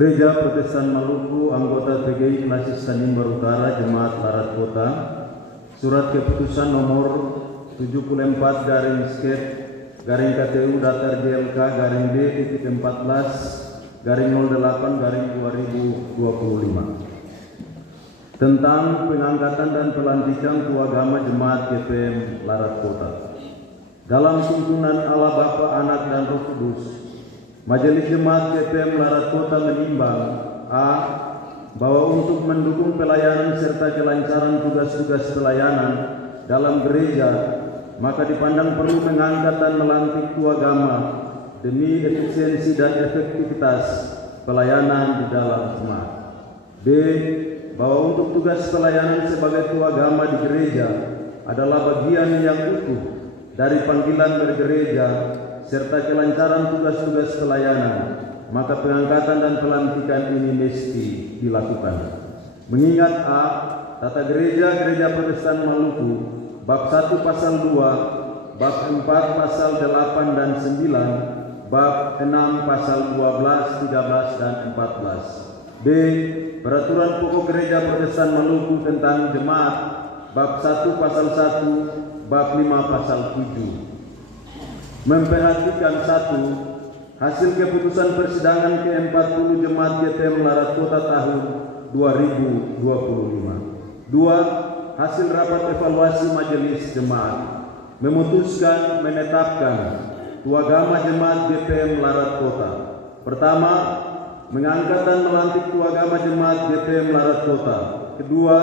Gereja Protestan Maluku, anggota PGI Klasis Tanimbar Utara, Jemaat Larat Kota, Surat Keputusan nomor 74/KTU Datar JLK D.14/08/2025 tentang pengangkatan dan pelantikan Tua Agama Jemaat GPM Larat Kota. Dalam tuntunan Allah Bapa, Anak dan Roh Kudus, Majelis Jemaat GPM Larat Kota menimbang a. bahwa untuk mendukung pelayanan serta kelancaran tugas-tugas pelayanan dalam gereja, maka dipandang perlu mengangkat dan melantik Tua Agama demi efisiensi dan efektivitas pelayanan di dalam jemaat. B. bahwa untuk tugas pelayanan sebagai Tua Agama di gereja adalah bagian yang utuh dari panggilan bergereja serta kelancaran tugas-tugas pelayanan, maka pengangkatan dan pelantikan ini mesti dilakukan. Mengingat a. Tata Gereja Protestan Maluku bab 1 pasal 2, bab 4 pasal 8 dan 9, bab 6 pasal 12, 13 dan 14. B. Peraturan Pokok Gereja Protestan Maluku tentang Jemaat bab 1 pasal 1, bab 5 pasal 7. Memperhatikan 1. Hasil keputusan persidangan ke-40 Jemaat GPM Larat Kota tahun 2025. 2. Hasil rapat evaluasi Majelis Jemaat memutuskan menetapkan Tua Agama Jemaat GPM Larat Kota. Pertama, mengangkat dan melantik Tua Agama Jemaat GPM Larat Kota. Kedua,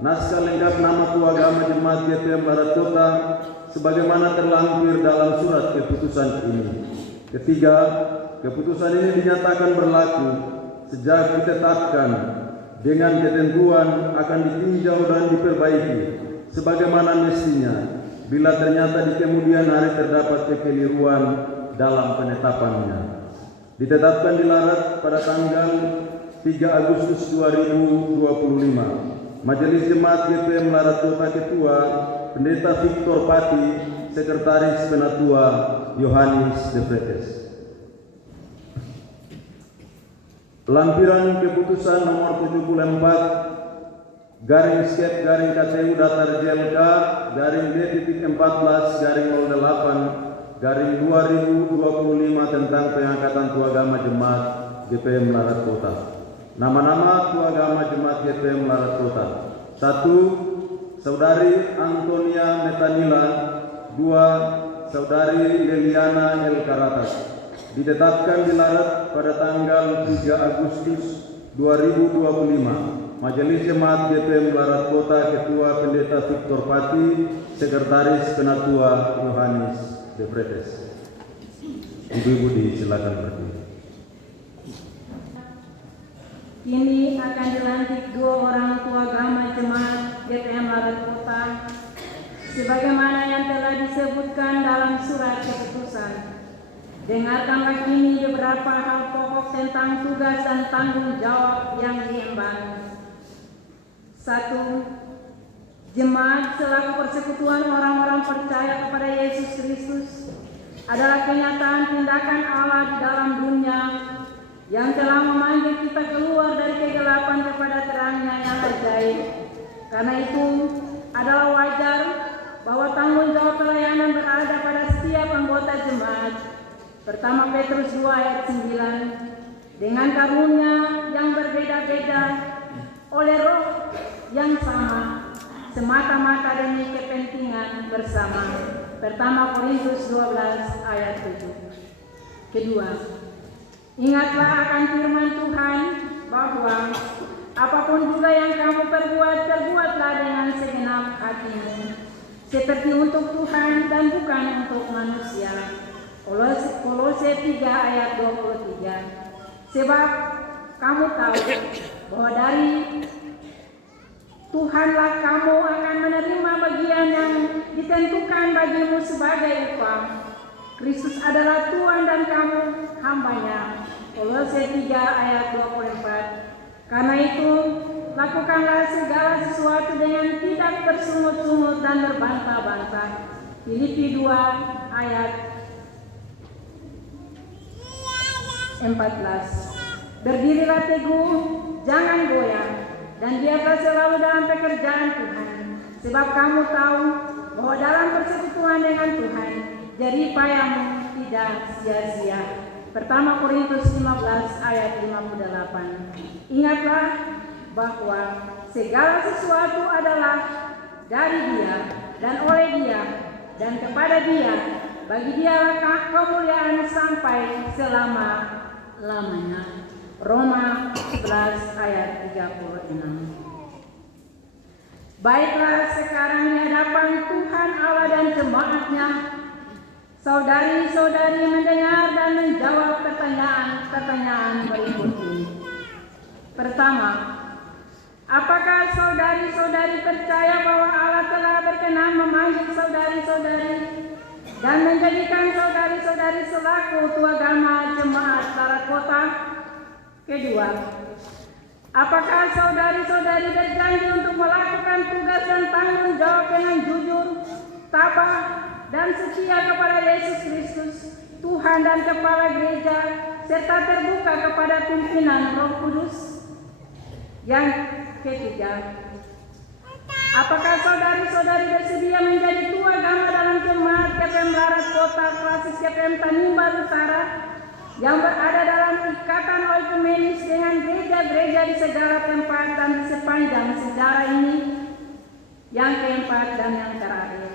naskah lengkap nama Tua Agama Jemaat GPM Larat Kota sebagaimana terlampir dalam surat keputusan ini. Ketiga, keputusan ini dinyatakan berlaku sejak ditetapkan dengan ketentuan akan ditinjau dan diperbaiki sebagaimana mestinya bila ternyata di kemudian hari terdapat kekeliruan dalam penetapannya. Ditetapkan di Larat pada tanggal 3 Agustus 2025. Majelis Jemaat GPM Larat Kota Ketua Pendeta Victor Pati, Sekretaris Penatua Yohanes De Vretes. Lampiran keputusan nomor 74/KTU Datar JLK D.14/08/2025 tentang pengangkatan Tua Agama Jemaat GPM Larat Kota. Nama-nama Tua Agama Jemaat GPM Larat Kota. 1. Saudari Antonia Metanila. 2. Saudari Leliana El Karatas. Ditetapkan di Larat pada tanggal 3 Agustus 2025. Majelis Jemaat GPM Larat Kota Ketua Pendeta Victor Pati, Sekretaris Penatua Yohanes De Vretes. Ibu-ibu disilakan berdiri. Kini akan dilantik 2 orang Tua Agama Jemaat GPM Larat Kota sebagaimana yang telah disebutkan dalam surat keputusan. Dengarkanlah kini beberapa hal pokok tentang tugas dan tanggung jawab yang diemban. 1. Jemaat selaku persekutuan orang-orang percaya kepada Yesus Kristus adalah kenyataan tindakan Allah di dalam dunia yang telah memanggil kita keluar dari kegelapan kepada terangnya yang ajaib. Karena itu adalah wajar bahwa tanggung jawab pelayanan berada pada setiap anggota jemaat. Pertama Petrus 2 ayat 9. Dengan karunia yang berbeda-beda oleh Roh yang sama, semata-mata demi kepentingan bersama. Pertama Korintus 12 ayat 7. Kedua, ingatlah akan firman Tuhan bahwa apapun juga yang kamu perbuat, perbuatlah dengan segenap hatimu, seperti untuk Tuhan dan bukan untuk manusia. Kolose 3 ayat 23. Sebab kamu tahu bahwa dari Tuhanlah kamu akan menerima bagian yang ditentukan bagimu sebagai upah. Kristus adalah Tuhan dan kamu hambanya. Kolose 3 ayat 24. Karena itu lakukanlah segala sesuatu dengan tidak bersungut-sungut dan berbantah-bantah. Filipi 2 ayat 14. Berdirilah teguh, jangan goyah, dan giatlah selalu dalam pekerjaan Tuhan. Sebab kamu tahu bahwa dalam persekutuan dengan Tuhan, jerih payahmu tidak sia-sia. Pertama Korintus 15 ayat 58. Ingatlah bahwa segala sesuatu adalah dari Dia dan oleh Dia dan kepada Dia. Bagi Dialah kemuliaan sampai selama-lamanya. Roma 11 ayat 36. Baiklah sekarang di hadapan Tuhan Allah dan jemaat-Nya, saudari-saudari mendengar dan menjawab pertanyaan berikut ini. Pertama, apakah saudari-saudari percaya bahwa Allah telah berkenan memanggil saudari-saudari dan menjadikan saudari-saudari selaku tua agama jemaat Larakota? Kedua, apakah saudari-saudari berjanji untuk melakukan tugas dan tanggung jawab dengan jujur, tabah, dan setia kepada Yesus Kristus, Tuhan dan Kepala Gereja, serta terbuka kepada pimpinan Roh Kudus? Yang ketiga, apakah saudari-saudari bersedia menjadi tua agama dalam jemaat KPM Larakota Klasik KPM Tanimbar Utara yang berada dalam ikatan oikumenis dengan gereja-gereja di segala tempat dan di sepanjang sejarah ini? Yang keempat dan yang terakhir,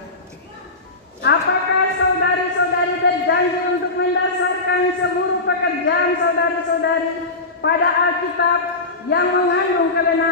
apakah saudari-saudari berjanji untuk mendasarkan seluruh pekerjaan saudari-saudari pada Alkitab yang mengandung kebenaran